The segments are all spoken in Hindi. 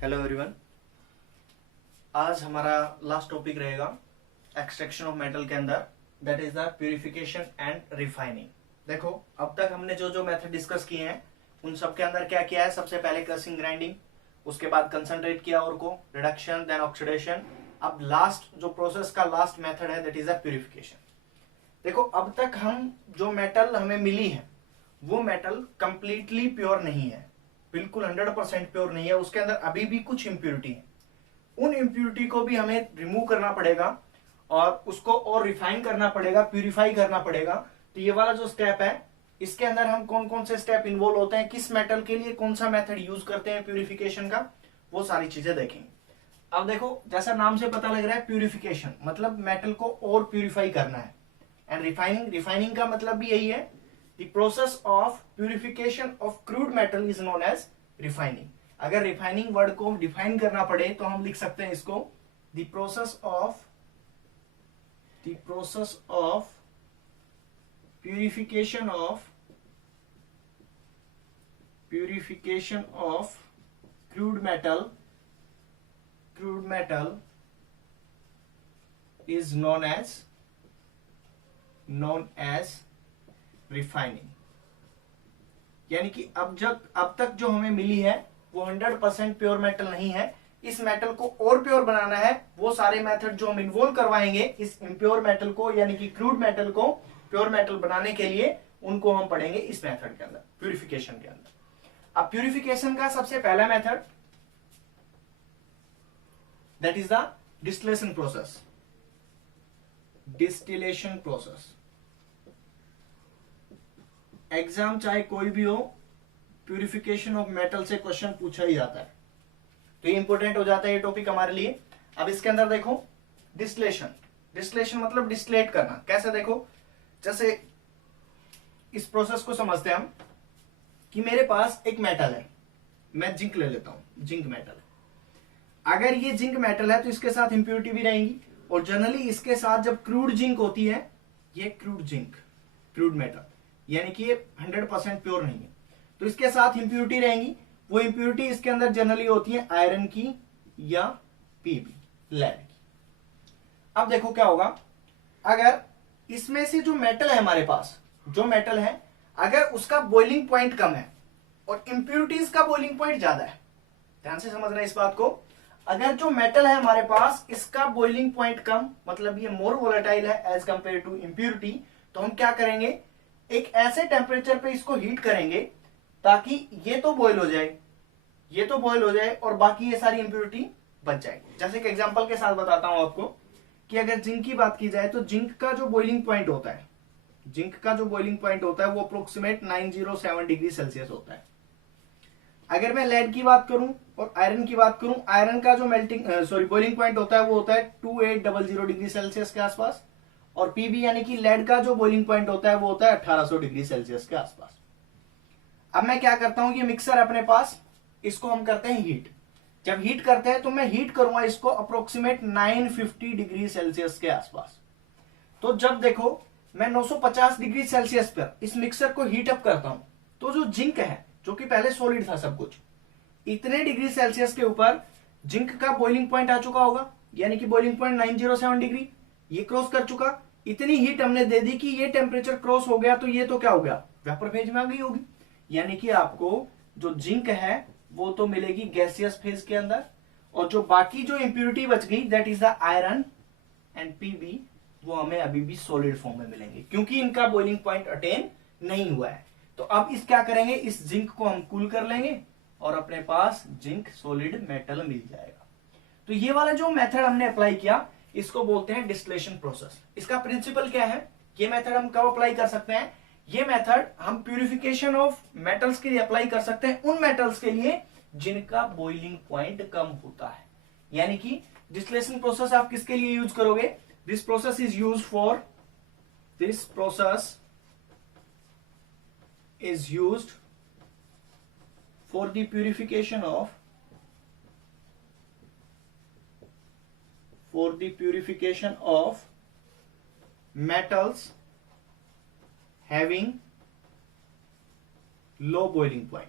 Hello everyone. आज हमारा लास्ट टॉपिक रहेगा एक्सट्रैक्शन ऑफ मेटल के अंदर, that is the purification and refining. देखो, अब तक हमने जो जो मेथड डिस्कस किए हैं उन सब के अंदर क्या किया है। सबसे पहले क्रशिंग, ग्राइंडिंग, उसके बाद कंसंट्रेट किया और को रिडक्शन, देन ऑक्सीडेशन। अब लास्ट जो प्रोसेस का लास्ट मेथड है दैट इज द प्यूरिफिकेशन। देखो, अब तक हम जो मेटल हमें मिली है वो मेटल कंप्लीटली प्योर नहीं है, बिल्कुल 100% प्योर नहीं है। उसके अंदर अभी भी कुछ इंप्योरिटी है। उन इंप्योरिटी को भी हमें रिमूव करना पड़ेगा और उसको और रिफाइन करना पड़ेगा, प्यूरिफाई करना पड़ेगा। तो ये वाला जो स्टेप है, इसके अंदर हम कौन कौन से स्टेप इन्वॉल्व होते हैं, किस मेटल के लिए कौन सा मेथड यूज करते हैं प्यूरिफिकेशन का, वो सारी चीजें देखेंगे। अब देखो, जैसा नाम से पता लग रहा है, प्यूरिफिकेशन मतलब मेटल को और प्यूरिफाई करना है। एंड रिफाइनिंग का मतलब भी यही है। The process of purification of crude metal is known as refining. अगर refining वर्ड को डिफाइन करना पड़े तो हम लिख सकते हैं इसको the process of purification of crude metal is known as refining. यानी कि अब तक जो हमें मिली है वो 100% प्योर मेटल नहीं है। इस मेटल को और प्योर बनाना है। वो सारे मेथड जो हम इन्वॉल्व करवाएंगे इस इम्प्योर मेटल को, यानी कि क्रूड मेटल को प्योर मेटल बनाने के लिए, उनको हम पढ़ेंगे इस मेथड के अंदर, प्यूरिफिकेशन के अंदर। अब प्यूरिफिकेशन का सबसे पहला method that is the distillation process. Exam चाहे कोई भी हो, प्यूरिफिकेशन ऑफ मेटल से क्वेश्चन पूछा ही जाता है, तो ये इंपॉर्टेंट हो जाता है ये टॉपिक हमारे लिए। अब इसके अंदर देखो, डिस्टिलेशन मतलब डिस्टिलेट करना। कैसे? देखो, जैसे इस प्रोसेस को समझते हैं हम कि मेरे पास एक मेटल है, मैं जिंक ले लेता हूं, जिंक मेटल। अगर ये जिंक मेटल है तो इसके साथ इंप्योरिटी भी रहेंगी, और जनरली इसके साथ जब क्रूड जिंक होती है, ये क्रूड मेटल, यानी कि ये 100% प्योर नहीं है, तो इसके साथ इंप्योरिटी रहेंगी। वो इंप्योरिटी इसके अंदर जनरली होती है आयरन की या पीबी, लेड की। अब देखो क्या होगा, अगर इसमें से जो मेटल है हमारे पास, जो मेटल है, अगर उसका बॉइलिंग पॉइंट कम है और इंप्योरिटीज का बॉइलिंग पॉइंट ज्यादा है, ध्यान से समझना इस बात को। अगर जो मेटल है हमारे पास, इसका बॉइलिंग पॉइंट कम, मतलब ये मोर वोलेटाइल है एज कंपेयर टू इंप्योरिटी, तो हम क्या करेंगे, एक ऐसे टेम्परेचर पे इसको हीट करेंगे ताकि ये तो बॉयल हो जाए और बाकी ये सारी इंप्योरिटी बच जाए। जैसे कि एग्जांपल के साथ बताता हूं आपको कि अगर जिंक की बात की जाए तो जिंक का जो बॉइलिंग पॉइंट होता है वो अप्रोक्सीमेट 907 डिग्री सेल्सियस होता है। अगर मैं लेड की बात करूं और आयरन की बात करूं, आयरन का जो बॉइलिंग पॉइंट होता है वो होता है 2800 डिग्री सेल्सियस के आसपास, और पीबी यानी कि लेड का जो बॉइलिंग पॉइंट होता है वो होता है 1800 डिग्री सेल्सियस के आसपास। अब मैं क्या करता हूं, ये मिक्सर अपने पास, इसको हम करते हैं हीट। जब हीट करते हैं तो मैं हीट करूंगा इसको अप्रोक्सीमेट 950 डिग्री सेल्सियस के आसपास। तो जब देखो मैं 950 डिग्री सेल्सियस पर इस मिक्सर को हीट अप करता हूं, तो जो जिंक है, जो कि पहले सॉलिड था सब कुछ, इतने डिग्री सेल्सियस के ऊपर जिंक का बॉइलिंग पॉइंट आ चुका होगा, यानी कि बॉइलिंग पॉइंट 907 डिग्री ये क्रॉस कर चुका। इतनी हीट हमने दे दी कि ये टेम्परेचर क्रॉस हो गया, तो ये तो क्या हो गया, वेपर फेज में आ गई होगी। यानी कि आपको जो जिंक है वो तो मिलेगी गैसियस फेज के अंदर, और जो बाकी जो इंप्योरिटी बच गई that is the iron and P, B हमें अभी भी सॉलिड फॉर्म में मिलेंगे, क्योंकि इनका बॉइलिंग पॉइंट अटेन नहीं हुआ है। तो अब इस क्या करेंगे, इस जिंक को हम कूल कर लेंगे और अपने पास जिंक सॉलिड मेटल मिल जाएगा। तो ये वाला जो मेथड हमने अप्लाई किया इसको बोलते हैं डिस्टिलेशन प्रोसेस। इसका प्रिंसिपल क्या है, ये मेथड हम कब अप्लाई कर सकते हैं, ये मेथड हम प्यूरिफिकेशन ऑफ मेटल्स के लिए अप्लाई कर सकते हैं, उन मेटल्स के लिए जिनका बॉइलिंग पॉइंट कम होता है। यानी कि डिस्टिलेशन प्रोसेस आप किसके लिए यूज करोगे, this process is use for the purification of metals having low boiling point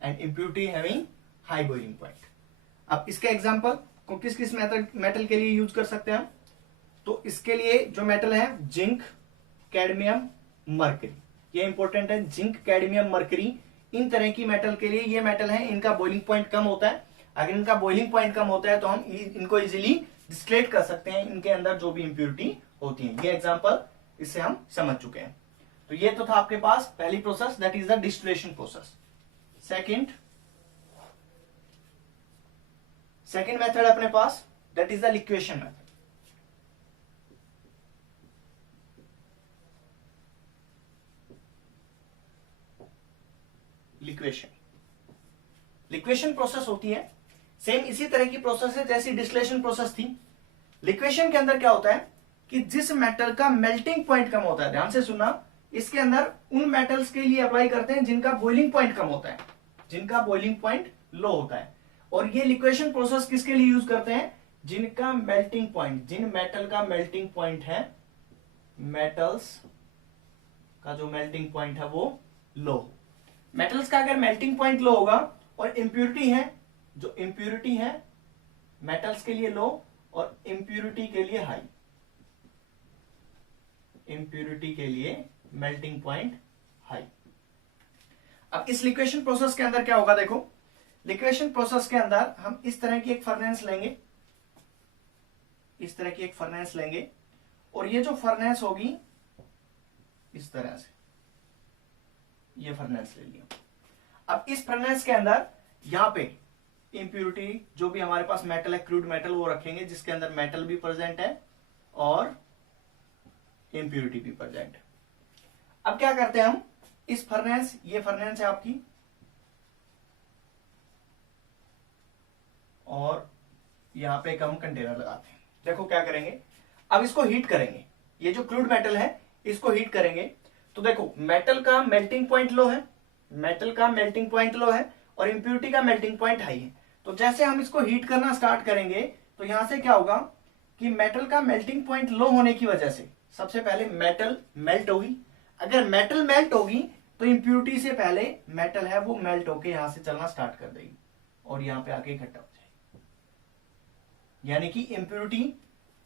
and impurity having high boiling point. अब इसके एग्जांपल को किस किस मेटल के लिए यूज कर सकते हैं हम? तो इसके लिए जो मेटल है जिंक, कैडमियम, मरकरी, ये इंपॉर्टेंट है। जिंक, कैडमियम, मरकरी, इन तरह की मेटल के लिए ये मेटल है, इनका बॉइलिंग पॉइंट कम होता है। अगर इनका बॉइलिंग पॉइंट कम होता है तो हम इनको इजीली डिस्टिलेट कर सकते हैं, इनके अंदर जो भी इंप्योरिटी होती है। ये एग्जांपल इससे हम समझ चुके हैं। तो ये तो था आपके पास पहली process, that is the distillation process. Second method अपने पास, that is the liquation method. Liquation process होती है सेम इसी तरह की प्रोसेस है जैसी डिस्टिलेशन प्रोसेस थी। लिक्वेशन के अंदर क्या होता है कि जिस मेटल का मेल्टिंग पॉइंट कम होता है, ध्यान से सुनना, इसके अंदर उन मेटल्स के लिए अप्लाई करते हैं जिनका बॉइलिंग पॉइंट कम होता है, जिनका बॉइलिंग पॉइंट लो होता है। और ये लिक्वेशन प्रोसेस किसके लिए यूज करते हैं? जिनका मेल्टिंग पॉइंट, जिन मेटल का मेल्टिंग पॉइंट है, मेटल्स का जो मेल्टिंग पॉइंट है वो लो। मेटल्स का अगर मेल्टिंग पॉइंट लो होगा और इंप्यूरिटी है, जो इंप्यूरिटी है मेटल्स के लिए लो और इंप्यूरिटी के लिए हाई, इंप्यूरिटी के लिए मेल्टिंग पॉइंट हाई। अब इस लिक्वेशन प्रोसेस के अंदर क्या होगा? देखो, लिक्वेशन प्रोसेस के अंदर हम इस तरह की एक फर्नेस लेंगे, इस तरह की एक फर्नेस लेंगे, और ये जो फर्नेस होगी इस तरह से, ये फर्नेस ले लिया। अब इस फर्नेस के अंदर यहां पे इंप्यूरिटी, जो भी हमारे पास मेटल है, क्रूड मेटल, वो रखेंगे जिसके अंदर मेटल भी प्रेजेंट है और इंप्यूरिटी भी प्रेजेंट है। अब क्या करते हैं हम, इस फर्नेस, ये फर्नेस है आपकी, और यहां पे एक हम कंटेनर लगाते हैं। देखो क्या करेंगे, अब इसको हीट करेंगे, ये जो क्रूड मेटल है इसको हीट करेंगे। तो देखो, मेटल का मेल्टिंग पॉइंट लो है, मेटल का मेल्टिंग पॉइंट लो है और इंप्यूरिटी का मेल्टिंग पॉइंट हाई है। तो जैसे हम इसको हीट करना स्टार्ट करेंगे तो यहां से क्या होगा कि मेटल का मेल्टिंग पॉइंट लो होने की वजह से सबसे पहले मेटल मेल्ट होगी। अगर मेटल मेल्ट होगी तो इंप्यूरिटी से पहले मेटल है वो मेल्ट होके यहां से चलना स्टार्ट कर देगी और यहां पे आके इकट्ठा हो जाएगी। यानी कि इंप्यूरिटी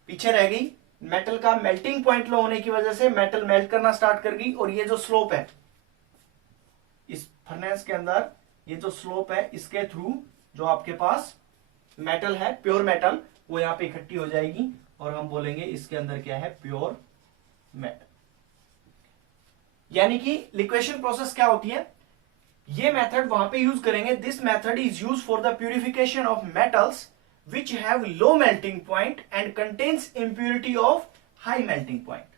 पीछे रह गई, मेटल का मेल्टिंग पॉइंट लो होने की वजह से मेटल मेल्ट करना स्टार्ट कर गई, और ये जो स्लोप है इस फर्नेस के अंदर, ये जो स्लोप है इसके थ्रू जो आपके पास मेटल है, प्योर मेटल, वो यहां पे इकट्ठी हो जाएगी और हम बोलेंगे इसके अंदर क्या है, प्योर मेटल। यानी कि लिक्वेशन प्रोसेस क्या होती है, ये मेथड वहां पे यूज करेंगे। This method is use for the purification of metals which have low melting point and contains impurity of high melting point।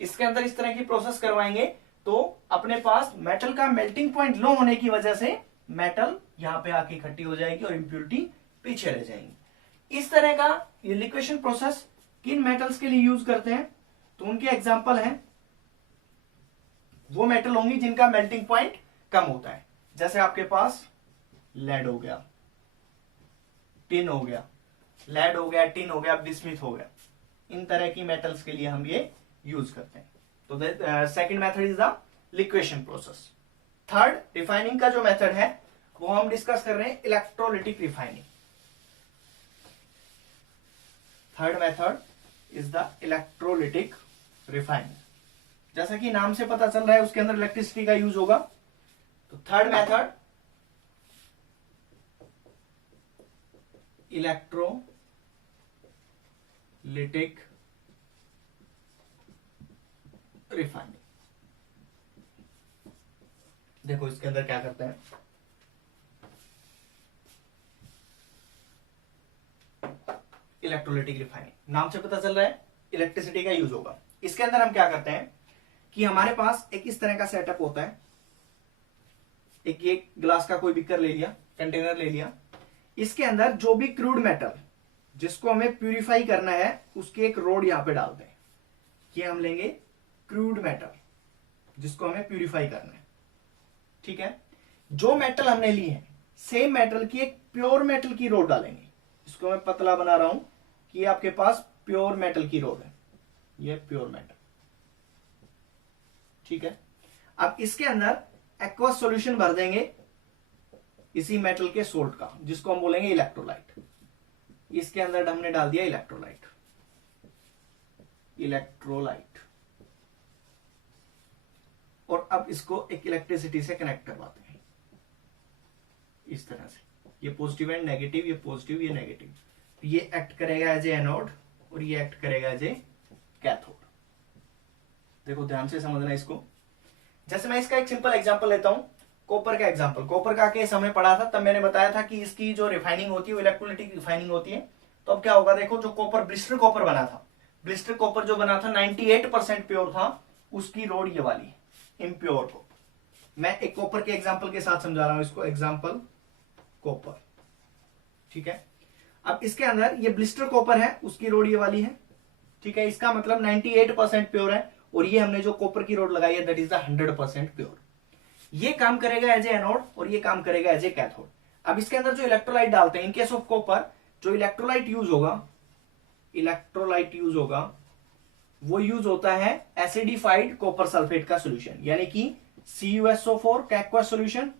इसके अंदर इस तरह की प्रोसेस करवाएंगे तो अपने पास मेटल का मेल्टिंग पॉइंट लो होने की वजह से मेटल यहां पे आके इकट्ठी हो जाएगी और इंप्यूरिटी पीछे रह जाएंगी। इस तरह का ये लिक्वेशन प्रोसेस किन मेटल्स के लिए यूज करते हैं? तो उनके एग्जांपल हैं, वो मेटल होंगी जिनका मेल्टिंग पॉइंट कम होता है, जैसे आपके पास लेड हो गया, टिन हो गया, लेड हो गया, टिन हो गया, बिस्मिथ हो गया, इन तरह की मेटल्स के लिए हम ये यूज करते हैं। तो second method is the liquation process. Third, refining का जो मेथड है वो हम डिस्कस कर रहे हैं, electrolytic refining. Third method is the electrolytic refining. जैसा कि नाम से पता चल रहा है उसके अंदर इलेक्ट्रिसिटी का यूज होगा। तो थर्ड मेथड इलेक्ट्रोलिटिक रिफाइनिंग। देखो इसके अंदर क्या करते हैं, इलेक्ट्रोलिटिक रिफाइनिंग, नाम से पता चल रहा है इलेक्ट्रिसिटी का यूज होगा। इसके अंदर हम क्या करते हैं कि हमारे पास एक इस तरह का सेटअप होता है, एक ग्लास का कोई बीकर ले लिया, कंटेनर ले लिया, इसके अंदर जो भी क्रूड मेटल जिसको हमें प्यूरिफाई करना है उसकी एक रोड यहां पे डालते हैं। ये हम लेंगे क्रूड मेटल जिसको हमें प्यूरिफाई करना है, ठीक है। जो मेटल हमने ली है सेम मेटल की एक प्योर मेटल की रोड डालेंगे, इसको मैं पतला बना रहा हूं कि आपके पास प्योर मेटल की रोड है, ये प्योर मेटल, ठीक है। अब इसके अंदर एक्वस सॉल्यूशन भर देंगे, इसी मेटल के सोल्ट का, जिसको हम बोलेंगे इलेक्ट्रोलाइट। इसके अंदर हमने डाल दिया इलेक्ट्रोलाइट, इलेक्ट्रोलाइट, और अब इसको एक इलेक्ट्रिसिटी से कनेक्ट करवाते हैं इस तरह से। ये पॉजिटिव एंड नेगेटिव, ये पॉजिटिव, ये नेगेटिव। ये एक्ट करेगा एज ए एनोड और ये एक्ट करेगा एज ए कैथोड। देखो ध्यान से समझना इसको। जैसे मैं इसका एक सिंपल एग्जांपल लेता हूं, कॉपर का एग्जांपल। कॉपर का केस हमने पढ़ा था, तब मैंने बताया था कि इसकी जो रिफाइनिंग होती है वो इलेक्ट्रोलाइटिक रिफाइनिंग होती है। तो अब क्या होगा, देखो जो कॉपर ब्लिस्टर कॉपर बना था, ब्लिस्टर कॉपर जो बना था 98% प्योर था, उसकी रोड ये वाली इम्प्योर कॉपर। मैं एक कॉपर के एग्जांपल के साथ समझा रहा हूं इसको, एग्जांपल कॉपर, ठीक है। अब इसके अंदर ये ब्लिस्टर कॉपर है, उसकी रोड ये वाली है, ठीक है। इसका मतलब 98% प्योर है, और ये हमने जो कॉपर की रोड लगाई है दैट इज द 100% प्योर। ये काम करेगा एज ए एनोड और ये काम करेगा एज ए कैथोड। अब इसके अंदर जो इलेक्ट्रोलाइट डालते हैं, इन केस ऑफ कॉपर जो इलेक्ट्रोलाइट यूज होगा, इलेक्ट्रोलाइट यूज होगा, वो यूज होता है एसिडिफाइड कॉपर सल्फेट का सोल्यूशन, यानी कि CuSO4 का aqueous solution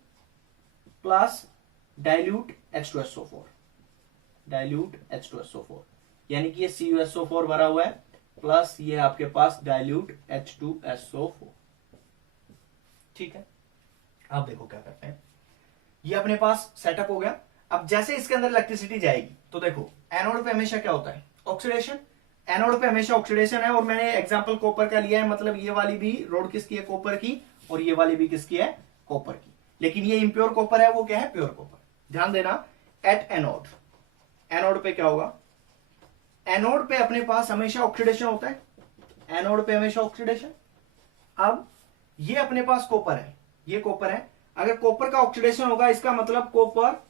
plus dilute H2SO4, dilute H2SO4, यानी कि ये CuSO4 भरा हुआ है प्लस ये आपके पास डाइल्यूट H2SO4, ठीक है। अब देखो क्या करते हैं, ये अपने पास सेटअप हो गया। अब जैसे इसके अंदर इलेक्ट्रिसिटी जाएगी तो देखो एनोड पे हमेशा क्या होता है, ऑक्सीडेशन। एनोड पे हमेशा ऑक्सीडेशन है, और मैंने एग्जांपल कॉपर का लिया है, मतलब ये वाली भी रोड किसकी है, कॉपर की, और ये वाली भी किसकी है, कॉपर की। लेकिन ये इम्प्योर कॉपर है, वो क्या है, प्योर कॉपर। ध्यान देना, एट एनोड, एनोड पे क्या होगा, एनोड पे अपने पास हमेशा ऑक्सीडेशन होता है, एनोड पे हमेशा ऑक्सीडेशन। अब ये अपने पास कॉपर है, ये कॉपर है, अगर कॉपर का ऑक्सीडेशन होगा इसका मतलब कॉपर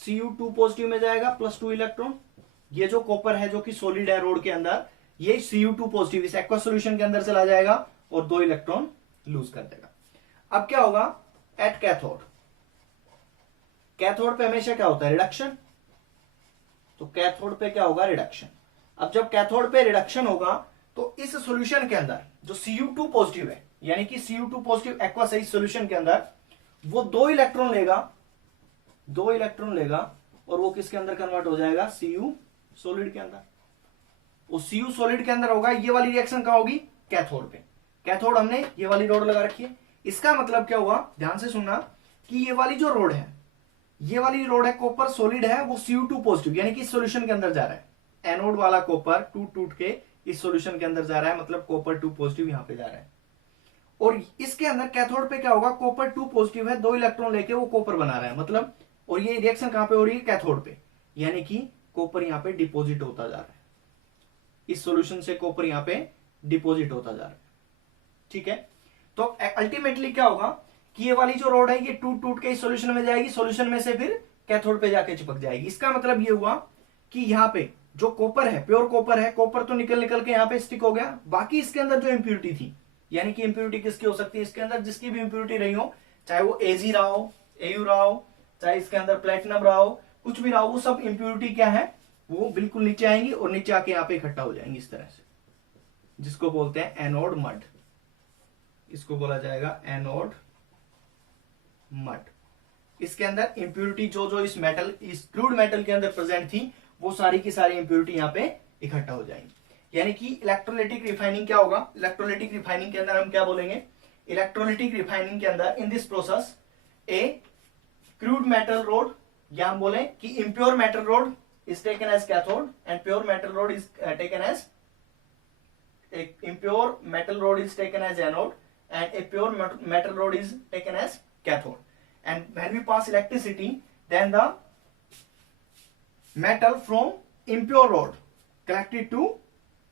Cu2 पॉजिटिव में जाएगा प्लस 2 इलेक्ट्रॉन। ये जो कॉपर है जो कि सॉलिड है रोड के अंदर, ये Cu2 पॉजिटिव इस एक्वस सॉल्यूशन के अंदर चला जाएगा और 2 इलेक्ट्रॉन लूज कर देगा। अब क्या होगा, एट कैथोड, कैथोड पे हमेशा क्या होता है, रिडक्शन। तो कैथोड पे क्या होगा, रिडक्शन। अब जब कैथोड पे रिडक्शन होगा तो इस सॉल्यूशन के अंदर जो Cu2 पॉजिटिव है, यानी कि Cu2 पॉजिटिव एक्वस है इस सॉल्यूशन के अंदर, वो 2 इलेक्ट्रॉन लेगा, 2 इलेक्ट्रॉन लेगा, और वो किसके अंदर कन्वर्ट हो जाएगा, Cu सॉलिड के अंदर। वो Cu सॉलिड के अंदर होगा। ये वाली रिएक्शन कहां होगी, कैथोड पे। कैथोड हमने ये वाली रोड लगा रखी है। इसका मतलब क्या हुआ, ध्यान से सुनना, कि ये वाली जो रोड है, ये वाली रोड है, कॉपर सॉलिड है, वो Cu2 पॉजिटिव यानी कि इस सॉल्यूशन के अंदर जा रहा है। एनोड वाला कॉपर टूट के इस सॉल्यूशन के अंदर जा रहा है, मतलब कॉपर 2 पॉजिटिव यहां पे जा रहा है। और इसके अंदर कैथोड पे क्या होगा, कॉपर 2 पॉजिटिव है, 2 इलेक्ट्रॉन लेके वो कॉपर बना रहा है, मतलब, और ये रिएक्शन कहां पे हो रही है, कैथोड पे, यानी कि कॉपर यहां पे डिपॉजिट होता जा रहा है, इस सॉल्यूशन से कॉपर यहां पे डिपॉजिट होता जा रहा है, ठीक है। तो अल्टीमेटली क्या होगा कि ये वाली जो रोड है ये टूट के इस सॉल्यूशन में जाएगी, सॉल्यूशन में से फिर कैथोड पे जाके चिपक जाएगी। इसका मतलब ये हुआ कि यहाँ पे जो कॉपर है, प्योर कॉपर है, कॉपर तो निकल के यहाँ पे स्टिक हो गया, बाकी इसके अंदर जो इंप्यूरिटी थी, यानी कि इंप्यूरिटी किसकी हो सकती है, इसके अंदर जिसकी भी इंप्यूरिटी रही हो, चाहे वो एजी रहा हो, एयू रहा हो, चाहे इसके अंदर प्लेटिनम रहा हो, कुछ भी रहा हो, वो सब इंप्यूरिटी क्या है, वो बिल्कुल नीचे आएंगी और नीचे आके यहाँ पे इकट्ठा हो जाएंगी इस तरह से, जिसको बोलते हैं एनोड मड। इसको बोला जाएगा एनोड मड। इसके अंदर इंप्यूरिटी जो इस मेटल, इस क्रूड मेटल के अंदर प्रेजेंट थी, वो सारी की सारी इंप्यूरिटी यहाँ पे इकट्ठा हो जाएंगी। यानी कि इलेक्ट्रोलाइटिक रिफाइनिंग क्या होगा, इलेक्ट्रोलाइटिक रिफाइनिंग के अंदर हम क्या बोलेंगे, इलेक्ट्रोलाइटिक रिफाइनिंग के अंदर in this process a crude metal rod, या हम बोले कि impure metal rod is taken as cathode and pure metal rod is taken as, impure metal rod is taken as anode and a pure metal rod is taken as cathode. And when we pass electricity, then the metal from impure rod connected to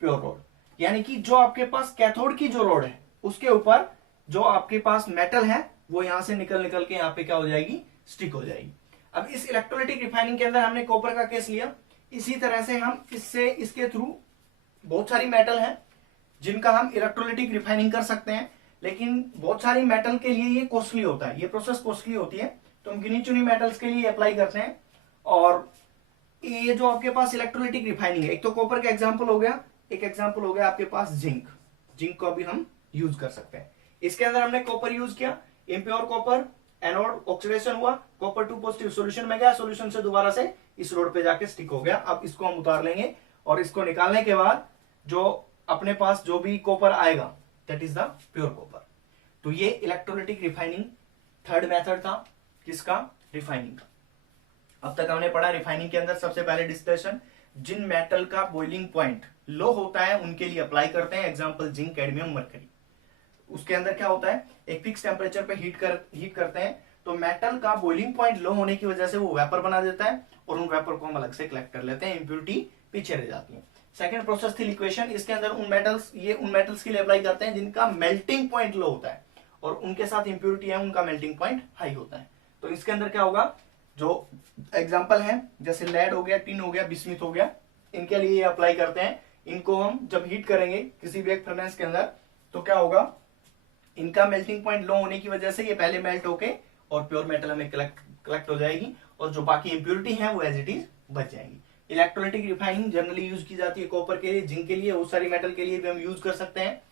pure rod. यानी कि जो आपके पास कैथोड की जो रोड है उसके ऊपर जो आपके पास मेटल है वो यहां से निकल के यहाँ पे क्या हो जाएगी, स्टिक हो जाएगी। अब इस इलेक्ट्रोलाइटिक रिफाइनिंग के अंदर हमने कॉपर का केस लिया, इसी तरह से हम इसके थ्रू बहुत सारी मेटल है जिनका हम इलेक्ट्रोलाइटिक रिफाइनिंग कर सकते हैं, लेकिन बहुत सारी मेटल के लिए ये कॉस्टली होता है, ये प्रोसेस कॉस्टली होती है, तो हम गिनी चुनी मेटल्स के लिए अप्लाई करते हैं। और ये जो आपके पास इलेक्ट्रोलाइटिक रिफाइनिंग है, एक तो कॉपर का एग्जांपल हो गया, एक एग्जांपल हो गया आपके पास जिंक, जिंक को भी हम यूज कर सकते हैं। इसके अंदर हमने कॉपर यूज किया, इम्प्योर कॉपर एनोड ऑक्सीडेशन हुआ, कॉपर 2 पॉजिटिव सॉल्यूशन में गया, सॉल्यूशन से दोबारा से इस रोड पे जाके स्टिक हो गया। अब इसको हम उतार लेंगे और इसको निकालने के बाद जो अपने पास जो भी कॉपर आएगा that is the pure copper. तो ये इलेक्ट्रोलाइटिक रिफाइनिंग थर्ड मेथड था, किसका? रिफाइनिंग का। अब तक हमने पढ़ा रिफाइनिंग के अंदर सबसे पहले डिस्कशन जिन मेटल का बॉइलिंग पॉइंट लो होता है उनके लिए अप्लाई करते हैं, एग्जांपल जिंक, कैडमियम, मरकरी। उसके अंदर क्या होता है, एक फिक्स टेम्परेचर पे हीट करते हैं, तो मेटल का बॉइलिंग पॉइंट लो होने की वजह से वो वेपर बना देता है और उन वेपर को हम अलग से कलेक्ट कर लेते हैं, इंप्योरिटी पीछे रह जाती है। सेकंड प्रोसेस थी लिक्वेशन, इसके अंदर उन मेटल्स के लिए अप्लाई करते हैं जिनका मेल्टिंग पॉइंट लो होता है और उनके साथ इंप्योरिटी है उनका मेल्टिंग पॉइंट हाई होता है। तो इसके अंदर क्या होगा, जो एग्जाम्पल है जैसे लेड हो गया, टिन हो गया, बिस्मिथ हो गया, इनके लिए ये अप्लाई करते हैं। इनको हम जब हीट करेंगे किसी भी एक फर्नेस के अंदर तो क्या होगा, इनका मेल्टिंग पॉइंट लो होने की वजह से ये पहले मेल्ट होके और प्योर मेटल हमें कलेक्ट हो जाएगी और जो बाकी इंप्योरिटी है वो एज इट इज बच जाएंगी। इलेक्ट्रोलाइटिक रिफाइनिंग जनरली यूज की जाती है कॉपर के लिए, जिंक के लिए, बहुत सारी मेटल के लिए भी हम यूज कर सकते हैं।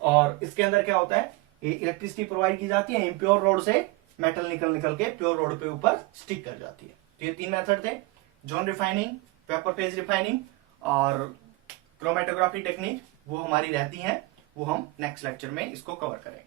और इसके अंदर क्या होता है, ये इलेक्ट्रिसिटी प्रोवाइड की जाती है, इम्प्योर रोड से मेटल निकल के प्योर रोड पे ऊपर स्टिक कर जाती है। तो ये तीन मेथड थे, John refining, vapour phase refining और क्रोमेटोग्राफी टेक्निक, वो हमारी रहती है, वो हम नेक्स्ट लेक्चर में इसको कवर करेंगे।